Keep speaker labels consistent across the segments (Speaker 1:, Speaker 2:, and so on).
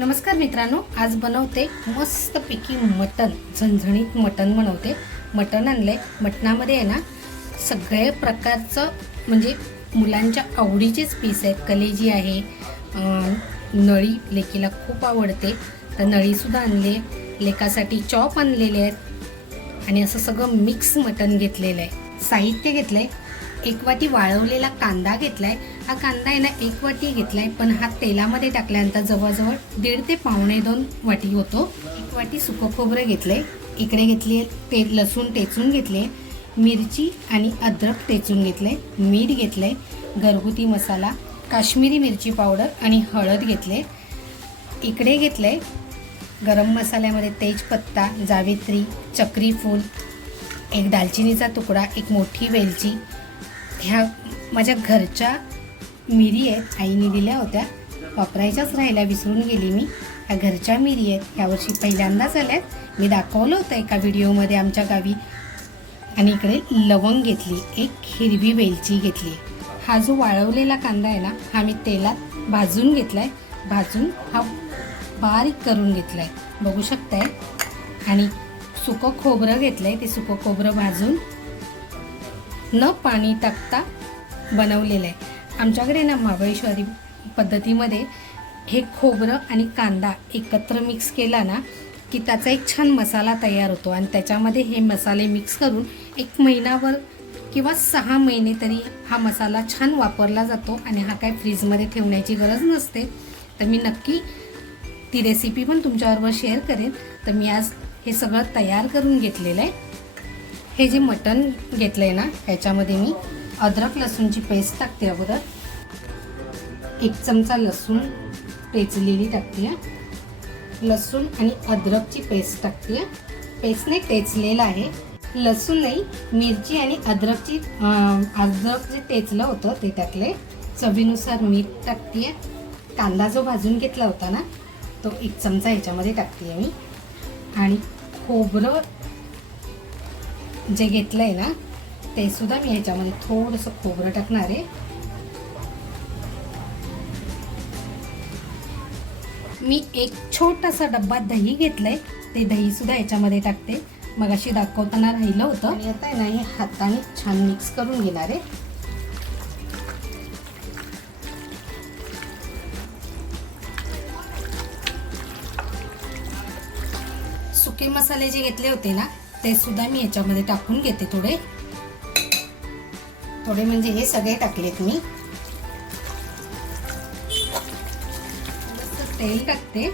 Speaker 1: नमस्कार मित्रांनो आज बनवते मस्तपैकी मटण झणझणीत मटण बनवते. मटण आणलंय. मटणामध्ये आहे ना सगळे प्रकारचं म्हणजे मुलांच्या आवडीचेच पीस आहेत. कलेजी आहे नळी लेकीला खूप आवडते. तर नळीसुद्धा आणली आहे. लेकासाठी चॉप आणलेले आहेत. आणि असं सगळं मिक्स मटण घेतलेलं आहे. साहित्य घेतलं आहे एक वाटी वाळवलेला कांदा घेतलाय. हा कांदा आहे ना एक वाटी घेतलाय पण हा तेलामध्ये टाकल्यानंतर जवळजवळ दीड ते पावणे दोन वाटी होतो. एक वाटी सुकं खोबरं घेतलंय. इकडे घेतली ते लसूण टेचून घेतले मिरची आणि अद्रक टेचून घेतलंय. मीठ घेतलंय. घरगुती मसाला काश्मीरी मिरची पावडर आणि हळद घेतले इकडे घेतलंय गरम मसाल्यामध्ये तेजपत्ता जावेत्री चक्रीफूल एक दालचिनीचा तुकडा एक मोठी वेलची ह्या माझ्या घरच्या मिरी आहेत आईने दिल्या होत्या. वापरायच्याच राहिल्या विसरून गेली मी. ह्या घरच्या मिरी आहेत ह्यावर्षी पहिल्यांदाच आल्यात. मी दाखवलं होतं एका व्हिडिओमध्ये आमच्या गावी. आणि इकडे लवंग घेतली एक हिरवी वेलची घेतली. हा जो वाळवलेला कांदा आहे ना हा मी तेलात भाजून घेतला आहे भाजून हा बारीक करून घेतलाय. बघू शकताय? आणि सुकं खोबरं घेतलं आहे ते सुकं खोबरं भाजून. न पाणी टाकता बनवलेलं आहे. आमच्याकडे ना महाबळेश्वरी पद्धतीमध्ये हे खोबरं आणि कांदा एकत्र मिक्स केला ना की त्याचा एक छान मसाला तयार होतो. आणि त्याच्यामध्ये हे मसाले मिक्स करून एक महिनाभर किंवा सहा महिने तरी हा मसाला छान वापरला जातो आणि हा काय फ्रीजमध्ये ठेवण्याची गरज नसते. तर मी नक्की ती रेसिपी पण तुमच्याबरोबर शेअर करेन. तर मी आज हे सगळं तयार करून घेतलेलं आहे. हे जे मटण घेतलं आहे ना ह्याच्यामध्ये मी अद्रक लसूणची पेस्ट टाकते अगोदर. एक चमचा लसूण टेचलेली टाकते. लसूण आणि अद्रकची पेस्ट टाकते. पेस्ट नाही टेचलेलं आहे. लसूण नाही मिरची आणि अद्रकची अद्रक जे टेचलं होतं ते टाकले. चवीनुसार मीठ टाकते. कांदा जो भाजून घेतला होता ना तो एक चमचा ह्याच्यामध्ये टाकते मी. आणि खोबरं जे घेतलं आहे ना ते सुद्धा मी ह्याच्यामध्ये थोडंसं खोबरं टाकणार आहे. मी एक छोटासा डब्बा दही घेतलंय ते दही सुद्धा ह्याच्यामध्ये टाकते. मग अशी दाखवताना राहिलं होतं. आता आहे ना हे हाताने छान मिक्स करून घेणार आहे. सुके मसाले जे घेतले होते ना ते सुद्धा मी ह्याच्यामध्ये टाकून घेते थोडे. थोडे म्हणजे हे सगळे टाकलेत मी. तेल टाकते.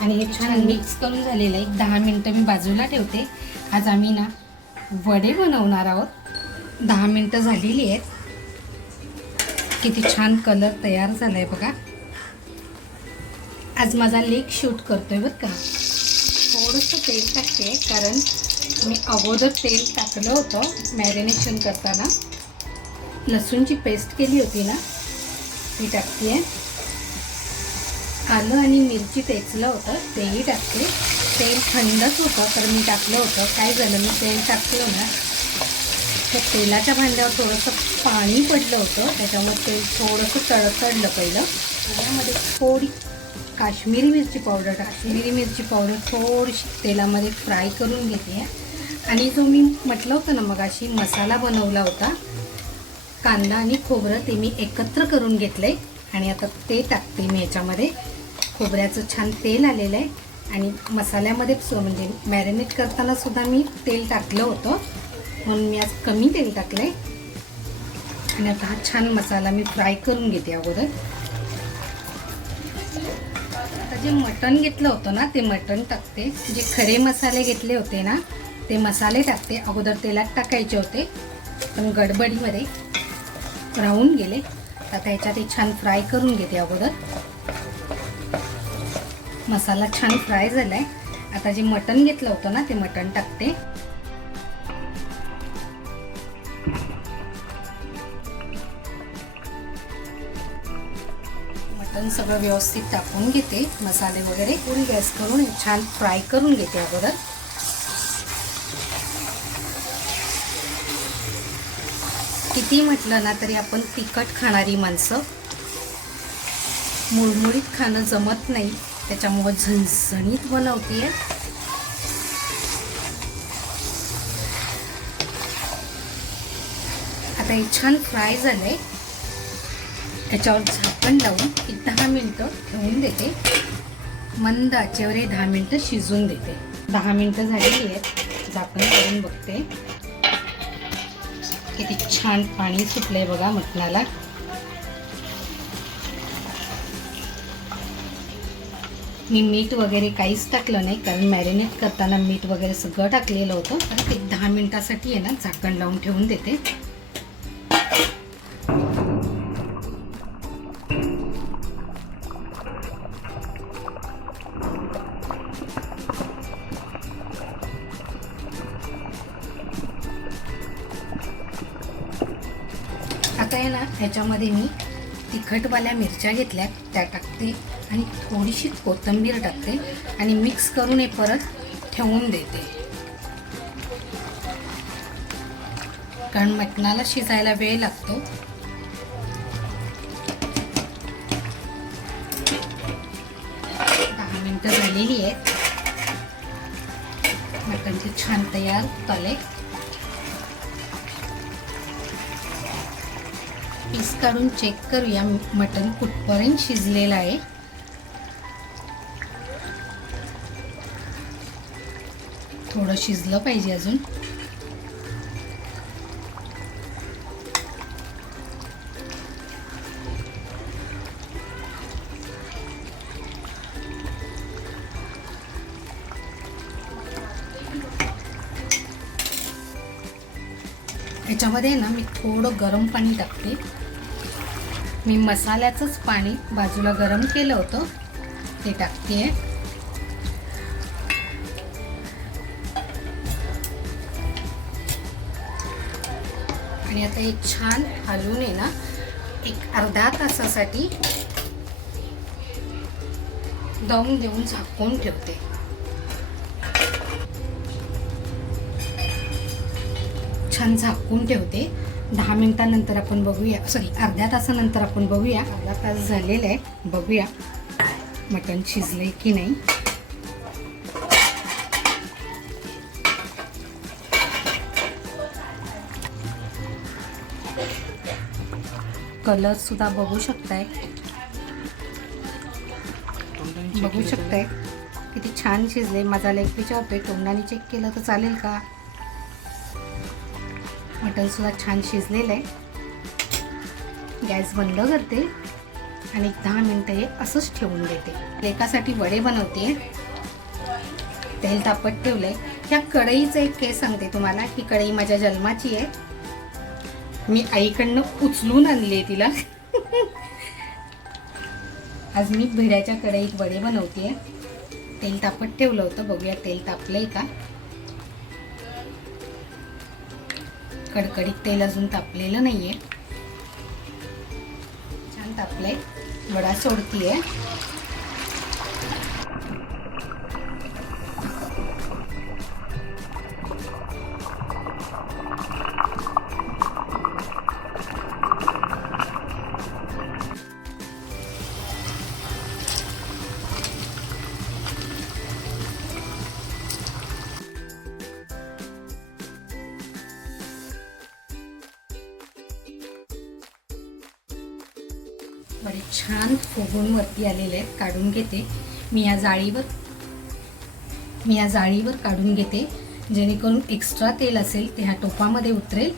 Speaker 1: आणि हे छान मिक्स करून झालेलं आहे. एक दहा मिनटं मी बाजूला ठेवते. आज आम्ही ना वडे बनवणार आहोत. दहा मिनटं झालेली आहेत. किती छान कलर तयार झालाय बघा. आज माझा लेक शूट करतोय बरं का. थोडंसं तेल टाकते कारण मी अगोदर तेल टाकलं होतं मॅरिनेशन करताना. लसूणची पेस्ट केली होती ना ती टाकते आलं आणि मिरची टेचलं होतं तेही टाकते. तेल थंडच होतं तर मी टाकलं होतं. काय झालं मी तेल टाकलं ना तर तेलाच्या भांड्यावर थोडंसं पाणी पडलं होतं. त्याच्यामुळे तेल थोडंसं तडतडलं पहिलं. त्याच्यामध्ये थोडी काश्मीरी मिरची पावडर काश्मीरी मिरची पावडर थोडीशी तेलामध्ये फ्राय करून घेते. आणि जो मी म्हटलं होतं ना मग अशी मसाला बनवला होता कांदा आणि खोबरं ते मी एकत्र करून घेतलं आहे आणि आता ते टाकते मी याच्यामध्ये. खोबऱ्याचं छान तेल आलेलं आहे. आणि मसाल्यामध्ये म्हणजे मॅरिनेट करताना सुद्धा मी तेल टाकलं होतं. म्हणून मी आज कमी तेल टाकलं आहे आणि आता हा छान मसाला मी फ्राय करून घेते अगोदर. आता जे मटण घेतलं होतं ना ते मटण टाकते. जे खरे मसाले घेतले होते ना ते मसाले टाकते. अगोदर तेलात टाकायचे होते. पण गडबडीमध्ये राहून गेले. आता ह्याच्यात ते छान फ्राय करून घेते अगोदर. मसाला छान फ्राय झालाय. आता जे मटण घेतलं होतं ना ते मटण टाकते. आपण सगळं व्यवस्थित टाकून घेते. मसाले वगैरे फुल गॅस करून छान फ्राय करून घेते अगोदर. किती म्हटलं ना तरी आपण तिखट खाणारी माणसं मुळमुळीत खाणं जमत नाही. त्याच्यामुळं झणझणीत बनवते आता हे छान फ्राय झालंय. त्याच्यावर झाकण लावून एक दहा मिनटं ठेवून देते. मंद आचेवर हे दहा मिनटं शिजून देते. दहा मिनटं झालेली आहेत. झाकण करून बघते. किती छान पाणी सुटलंय बघा मटणाला. मी मीठ वगैरे काहीच टाकलं नाही कारण मॅरिनेट करताना मीठ वगैरे सगळं टाकलेलं होतं. तर एक दहा मिनटासाठी आहे ना झाकण लावून ठेवून देते. ह्याच्यामध्ये मी तिखटवाल्या मिरच्या घेतल्या त्या टाकते आणि थोडीशी कोथिंबीर टाकते आणि मिक्स करून हे परत ठेवून देते. कारण मटणाला शिजायला वेळ लागतो. दहा मिनटं झालेली आहेत. मटणचे छान तयार झाले पीस काढून चेक करूया. मटण कुठपर्यंत शिजलेलं आहे. थोडं शिजलं पाहिजे अजून. याच्यामध्ये ना मी थोडं गरम पाणी टाकते. मी मसाल्याचंच पाणी बाजूला गरम केलं होतं. ते टाकते आणि आता एक छान हलवून आहे ना एक अर्धा तासासाठी दम देऊन झाकून ठेवते. छान झाकून ठेवते. दहा मिनिटानंतर आपण बघूया. सॉरी अर्ध्या तासानंतर आपण बघूया. अर्धा तास झालेला आहे. बघूया. मटण शिजले की नाही. कलर सुद्धा बघू शकताय. बघू शकताय. किती छान शिजले माझा लेग विचारतोय तोंडाने चेक केलं तर चालेल का? मटण छान शिजलेलं आहे. गॅस बंद करते आणि दहा मिनटं हे असंच ठेवून देते. लेकासाठी वडे बनवते. तेल तापत ठेवलंय. ह्या कढईचं एक केस सांगते तुम्हाला ही कढई माझ्या जन्माची आहे. मी आईकडनं उचलून आणली आहे तिला. आज मी भिड्याच्या कढईत वडे बनवते. तेल तापत ठेवलं होतं. बघूया तेल तापलंय का? कडकडीत तेल अजून तापलेलं नाही आहे छान तापले वडा सोडतीये. छान फुगून वरती आलेले आहेत काढून घेते. मी या जाळीवर मी या जाळीवर काढून घेते. जेणेकरून एक्स्ट्रा तेल असेल ते ह्या टोपामध्ये उतरेल.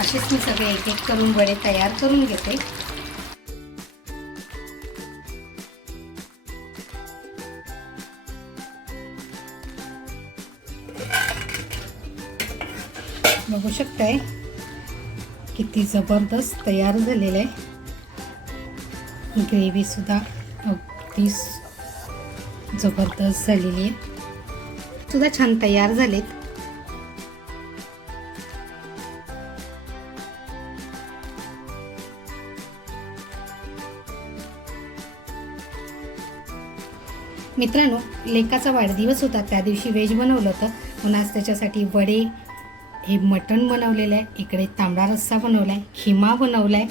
Speaker 1: असेच मी सगळे एक एक करून वडे तयार करून घेते. बघू शकताय? किती जबरदस्त तयार झालेलं आहे. ग्रेव्ही सुद्धा अगदी जबरदस्त झालेली आहे. सुद्धा छान तयार झालेत. मित्रांनो लेकाचा वाढदिवस होता. त्या दिवशी व्हेज बनवलं होतं. म्हणून आज त्याच्यासाठी वडे हे मटण बनवलेलं आहे. इकडे तांबडा रस्सा बनवला आहे खिमा बनवला आहे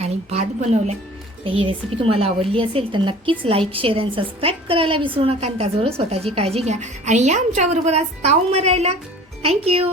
Speaker 1: आणि भात बनवला आहे तर ही रेसिपी तुम्हाला आवडली असेल तर नक्कीच लाईक शेअर आणि सबस्क्राईब करायला विसरू नका आणि त्याचबरोबर स्वतःची काळजी घ्या. आणि या आमच्याबरोबर आज ताव मरायला. थँक्यू